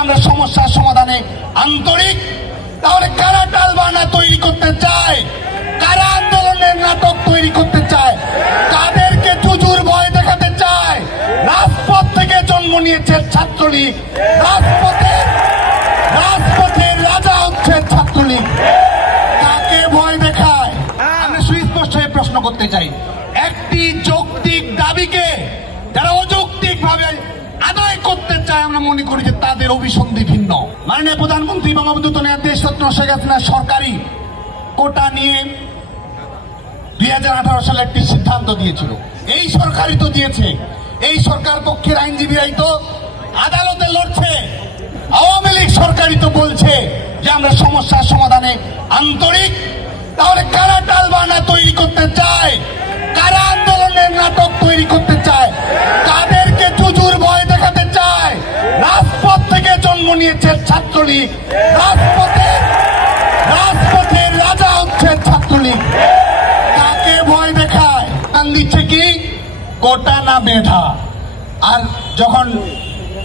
আমরা সমস্যার সমাধানে আন্তরিক, তাহলে কারা টালবানা তৈরি করতে চায়, কারা আন্দোলনের নাটক তৈরি করতে চায়, কাদেরকে জুজুর ভয় দেখাতে চায়? রাজপথ থেকে জন্ম নিয়েছে ছাত্রলীগ, রাজপথের রাজা হচ্ছে ছাত্রলীগ। কাকে ভয় দেখায়? আমরা সুস্পষ্ট হয়ে প্রশ্ন করতে চাই, একটি যৌক্তিক দাবিকে যারা অযৌক্তিক ভাবে আদায় করতে চায়, আমরা মনে করি যে তাদের অভিসন্ধি ভিন্ন। মাননীয় প্রধানমন্ত্রী বঙ্গবন্ধু দেশরত্ন শেখ হাসিনা সরকারি কোটা নিয়ে 2018 সালে একটি সিদ্ধান্ত দিয়েছিল। এই সরকারই তো দিয়েছে, এই সরকার পক্ষের আইনজীবীরাই তো আদালতে লড়ছে। আওয়ামী লীগ সরকারই তো বলছে যে আমরা সমস্যার সমাধানে আন্তরিক, তাহলে কারা টালবানা তৈরি করতে চায়, কারা আন্দোলনের নাটক তৈরি করতে চায়, কাদেরকে জুজুর ভয় দেখাতে চায়? রাজপথ থেকে জন্ম নিয়েছে ছাত্রলীগ, রাজপথের রাজা হচ্ছে ছাত্রলীগ। কাকে ভয় দেখায়? দিচ্ছে কি কোটা না মেধা। আর যখন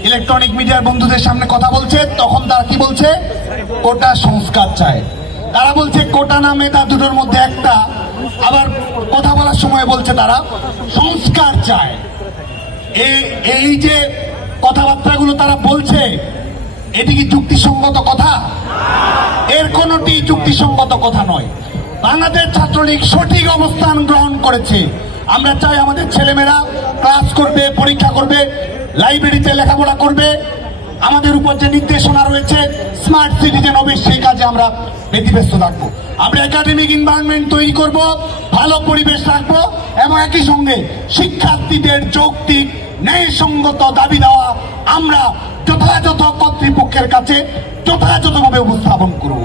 ইলেকট্রনিক মিডিয়ার বন্ধুদের সামনে কথা বলছে তখন তারা কি বলছে? কোটা সংস্কার চায়। তারা বলছে কোটা না মেধা, দুটোর মধ্যে একটা। আবার কথা বলার সময় বলছে তারা সংস্কার চায়। এই যে কথাবার্তাগুলো তারা বলছে, এটি কি যুক্তিসঙ্গত কথা? এর কোনটি যুক্তিসঙ্গত কথা নয়। বাংলাদেশ ছাত্রলীগ সঠিক অবস্থান গ্রহণ করেছে। আমরা চাই আমাদের ছেলেমেয়েরা ক্লাস করবে, পরীক্ষা করবে, লাইব্রেরিতে লেখাপড়া করবে। আমাদের উপর যে নির্দেশনা রয়েছে স্মার্ট সিটিজেন হবে, সেই কাজে আমরা ব্যতিব্যস্ত থাকবো। আমরা একাডেমিক এনভায়রনমেন্ট তৈরি করব, ভালো পরিবেশ রাখবো এবং একই সঙ্গে শিক্ষার্থীদের যৌক্তিক ন্যায়সঙ্গত দাবি দেওয়া আমরা যথাযথ কর্তৃপক্ষের কাছে যথাযথভাবে উপস্থাপন করব।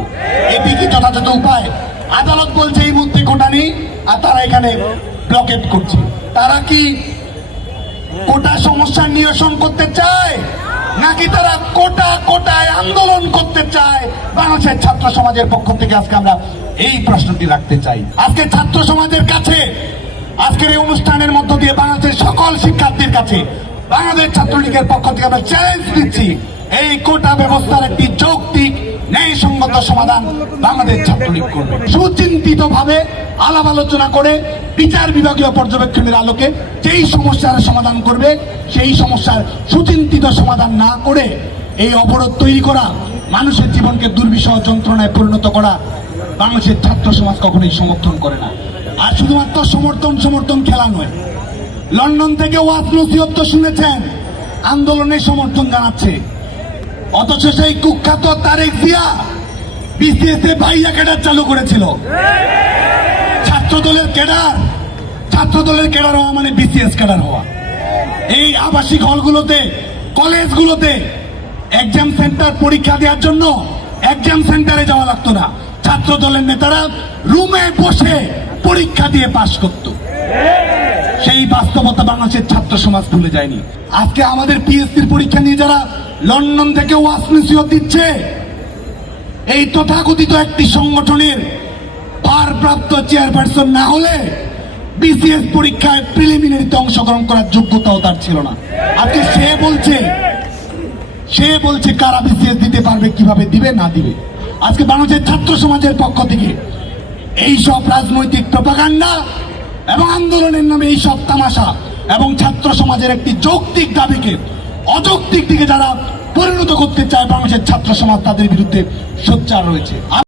এটি কি যথাযথ উপায়? আদালত বলছে এই মুহূর্তে কোটা নেই, আর তারা এখানে ব্লকেট করছে। তারা কি কোটা সমস্যা নিরসন করতে চায়, নাকি তারা কোটায় আন্দোলন করতে চায়? বাংলাদেশের ছাত্র সমাজের পক্ষ থেকে আজকে আমরা এই প্রশ্নটি রাখতে চাই। আজকে ছাত্র সমাজের কাছে, আজকের এই অনুষ্ঠানের মধ্য দিয়ে বাংলাদেশের সকল শিক্ষার্থীর কাছে বাংলাদেশ ছাত্রলীগের পক্ষ থেকে আমরা চ্যালেঞ্জ দিচ্ছি, এই কোটা ব্যবস্থার একটি যৌক্তিক ন্যায়সঙ্গত সমাধান বাংলাদেশ ছাত্রলীগ করবে। সুচিন্তিত ভাবে আলাপ আলোচনা করে বিচার বিভাগীয় পর্যবেক্ষণের আলোকে যেই সমস্যার সমাধান করবে, সেই সমস্যার সুচিন্তিত সমাধান না করে এই অবরোধ তৈরি করা, মানুষের জীবনকে দুর্বিষহ যন্ত্রণায় পরিণত করা বাংলাদেশের ছাত্র সমাজ কখনোই সমর্থন করে না। আর শুধুমাত্র সমর্থন খেলা নয়, লন্ডন থেকে ওয়াজ নসিহত তো শুনেছেন, আন্দোলনের সমর্থন জানাচ্ছে। অথচ সেই কুখ্যাত তারেক জিয়া বিসিএস এ ভাইয়া ক্যাডার চালু করেছিল। ছাত্রদলের ক্যাডার হওয়া মানে বিসিএস ক্যাডার হওয়া। এই আবাসিক হলগুলোতে, কলেজগুলোতে এক্সাম সেন্টার পরীক্ষা দেওয়ার জন্য এক্সাম সেন্টারে যাওয়া লাগতো না, ছাত্র দলের নেতারা রুমে বসে পরীক্ষা দিয়ে পাশ করত। সেই বাস্তবতা বাংলাদেশের ছাত্র সমাজ ভুলে যায়নি। আজকে আমাদের পিএসসির পরীক্ষা নিয়ে যারা লন্ডন থেকে ওয়াজ নসিহত দিচ্ছে, এই তথাকথিত একটি সংগঠনের ভারপ্রাপ্ত চেয়ারপারসন না হলে বিসিএস পরীক্ষায় প্রিলিমিনারিতে অংশগ্রহণ করার যোগ্যতাও তার ছিল না। আজকে সে বলছে কারা বিসিএস দিতে পারবে, কিভাবে দিবে না দিবে। আজকে বাংলাদেশের ছাত্র সমাজের পক্ষ থেকে এই সব রাজনৈতিক প্রপাগান্ডা এবং আন্দোলনের নামে এই সব তামাশা এবং ছাত্র সমাজের একটি যৌক্তিক দাবিকে অযৌক্তিক দিকে যারা পরিণত করতে চায়, বাংলাদেশের ছাত্র সমাজ তাদের বিরুদ্ধে সোচ্চার রয়েছে।